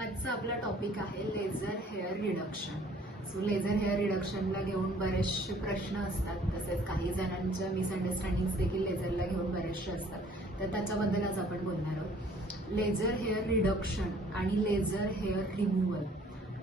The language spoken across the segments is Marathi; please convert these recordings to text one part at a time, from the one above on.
आजचा आपला टॉपिक आहे laser hair reduction. So laser hair रिडक्शनला घेऊन बरेचसे प्रश्न असतात, तसेच काही जणांच्या मिसअंडरस्टँडिंग देखील लेझरला घेऊन बरेचसे असतात. तर त्याच्याबद्दल आज आपण बोलणार आहोत. लेझर हेअर रिडक्शन आणि लेझर हेअर रिमूव्हल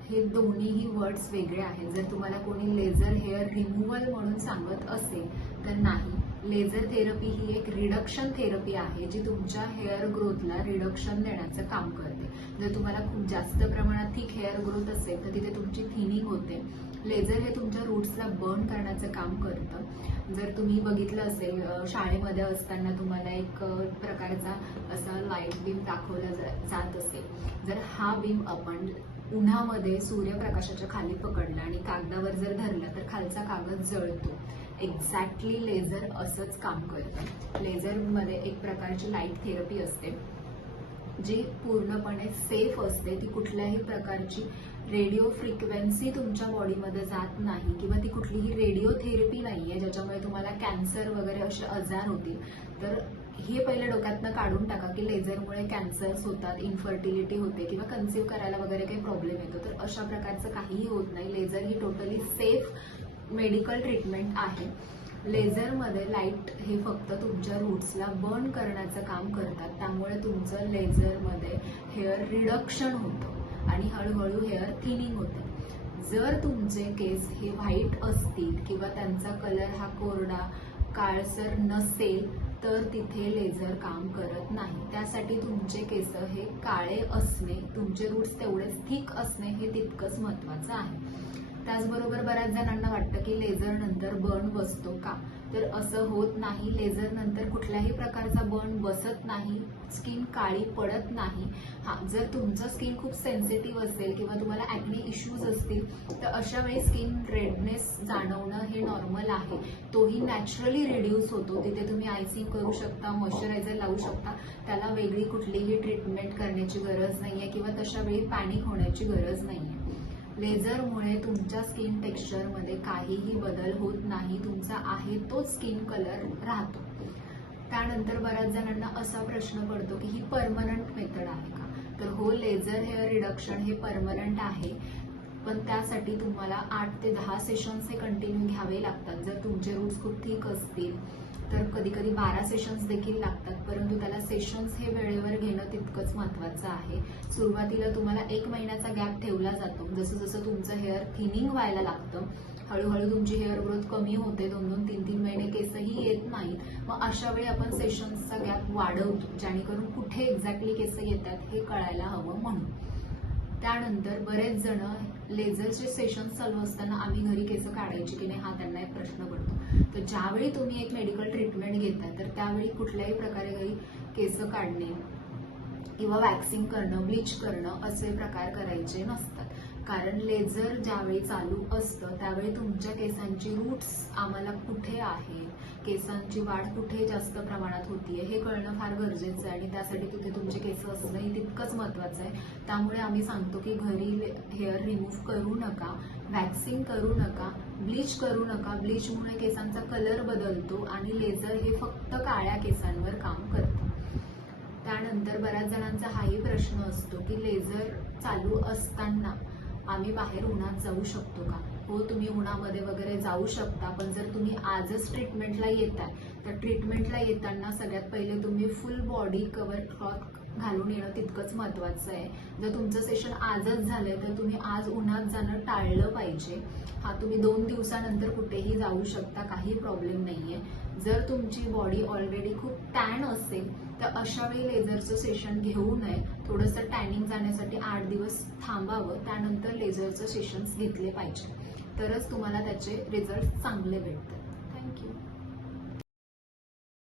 हे दोन्हीही वर्ड्स वेगळे आहेत. जर तुम्हाला कोणी लेझर हेअर रिमूव्हल म्हणून सांगत असेल तर नाही. लेझर थेरपी ही एक रिडक्शन थेरपी आहे जी तुमच्या हेअर ग्रोथला रिडक्शन देण्याचं काम करते. जर तुम्हाला खूप जास्त प्रमाणात थिक हेअर ग्रोथ असेल तर तिथे तुमची थिनिंग होते. लेझर हे तुमच्या रूट्सला बर्न करण्याचं काम करतं. जर तुम्ही बघितलं असेल शाळेमध्ये असताना तुम्हाला एक प्रकारचा असा लाईट बीम दाखवला जात असेल. जर हा बीम आपण उन्हामध्ये सूर्यप्रकाशाच्या खाली पकडला आणि कागदावर जर धरला तर खालचा कागद जळतो. एक्झॅक्टली लेझर असंच काम करतं. लेझरमध्ये एक प्रकारची लाईट थेरपी असते जी पूर्णपणे सेफ असते. ती कुठल्याही प्रकारची रेडिओ फ्रिक्वेन्सी तुमच्या बॉडीमध्ये जात नाही किंवा ती कुठलीही रेडिओ थेरपी नाही आहे ज्याच्यामुळे तुम्हाला कॅन्सर वगैरे असे आजार होतील. तर हे पहिले डोक्यातनं काढून टाका की लेझरमुळे कॅन्सर्स होतात, इन्फर्टिलिटी होते किंवा कन्सिव्ह करायला वगैरे काही प्रॉब्लेम येतो. तर अशा प्रकारचं काहीही होत नाही. लेझर ही टोटली सेफ मेडिकल ट्रीटमेंट आहे. लेझरमध्ये लाईट हे फक्त तुमच्या रूट्सला बर्न करण्याचं काम करतात. त्यामुळे तुमचं लेझरमध्ये हेअर रिडक्शन होतं आणि हळूहळू हेअर थिनिंग होतं. जर तुमचे केस हे व्हाईट असतील किंवा त्यांचा कलर हा कोरडा काळसर नसेल तर तिथे लेझर काम करत नाही. त्यासाठी तुमचे केस हे काळे असणे, तुमचे रूट्स तेवढेच थिक असणे हे तितकंच महत्त्वाचं आहे. त्याचबरोबर बऱ्याच जणांना वाटतं की लेझर नंतर बर्न बसतो का, तर असं होत नाही. लेझर नंतर कुठल्याही प्रकारचा बर्न बसत नाही, स्किन काळी पडत नाही. जर तुमचं स्किन खूप सेन्सिटिव्ह असेल किंवा तुम्हाला ॲक्ने इश्यूज असतील तर अशा वेळी स्किन रेडनेस जाणवणं हे नॉर्मल आहे. तोही नॅचरली रिड्यूस होतो. तिथे तुम्ही आयसिंग करू शकता, मॉइश्चरायझर लावू शकता. त्याला वेगळी कुठलीही ट्रीटमेंट करण्याची गरज नाही आहे किंवा तशा वेळी पॅनिक होण्याची गरज नाही आहे. लेझरमुळे तुमच्या स्किन टेक्स्चरमध्ये काहीही बदल होत नाही. तुमचा आहे तोच स्किन कलर राहतो. त्यानंतर बऱ्याच जणांना असा प्रश्न पडतो की ही परमनंट मेथड आहे का, तर हो, लेझर हेअर रिडक्शन हे परमनंट आहे. पण त्यासाठी तुम्हाला 8 ते 10 सेशन्स हे कंटिन्यू घ्यावे लागतात. जर तुमचे रूट्स खूप थिक असतील तर कधी कधी 12 सेशन्स देखील लागतात. परंतु त्याला सेशन्स हे वेळेवर घेणं तितकंच महत्त्वाचं आहे. सुरुवातीला तुम्हाला 1 महिन्याचा गॅप ठेवला जातो. जसं जसं तुमचं हेअर थिनिंग व्हायला लागतं, हळूहळू तुमची हेअर ग्रोथ कमी होते. 2-2, 3-3 महिने केसही येत नाहीत. मग अशा वेळी आपण सेशन्सचा गॅप वाढवतो जेणेकरून कुठे एक्झॅक्टली केस येतात हे कळायला हवं म्हणून. त्यानंतर बरेच जण लेझरचे सेशन चालू असताना आम्ही घरी केस काढायची की नाही हा त्यांना एक प्रश्न पडतो. तर ज्यावेळी तुम्ही एक मेडिकल ट्रीटमेंट घेताय तर त्यावेळी कुठल्याही प्रकारे घरी केस काढणे किंवा वॅक्सिंग करणं, ब्लीच करणं असे प्रकार करायचे नसतात. कारण लेझर ज्यावेळी चालू असतं त्यावेळी तुमच्या केसांची रूट्स आम्हाला कुठे आहे, केसांची वाढ कुठे जास्त प्रमाणात होतीये हे कळणं फार गरजेचं आहे आणि त्यासाठी तिथे तुमचे केस असणंही तितकंच महत्त्वाचं आहे. त्यामुळे आम्ही सांगतो की घरी हेअर रिमूव्ह करू नका, वॅक्सिंग करू नका, ब्लीच करू नका. ब्लीचमुळे केसांचा कलर बदलतो आणि लेझर हे फक्त काळ्या केसांवर काम करतं. त्यानंतर बऱ्याच जणांचा हाही प्रश्न असतो की लेझर चालू असताना आम्ही बाहेर उन्हात जाऊ शकतो का. हो, तुम्ही उन्हामध्ये वगैरे जाऊ शकता. पण जर तुम्ही आजच ट्रीटमेंटला येताय तर ट्रीटमेंटला येताना सगळ्यात पहिले तुम्ही फुल बॉडी कव्हर क्लॉथ घालून येणं तितकंच महत्त्वाचं आहे. जर तुमचं सेशन आजच झालंय तर तुम्ही आज उन्हात जाणं टाळलं पाहिजे. तुम्ही 2 दिवसानंतर कुठेही जाऊ शकता, काही प्रॉब्लेम नाहीये. जर तुमची बॉडी ऑलरेडी खूप टॅन असेल तर अशा वेळी लेझरचं सेशन घेऊ नये. थोडंसं टॅनिंग जाण्यासाठी 8 दिवस थांबावं, त्यानंतर लेझरचं सेशन्स घेतले पाहिजे. तरच तुम्हाला त्याचे रिझल्ट चांगले भेटतात. थँक्यू.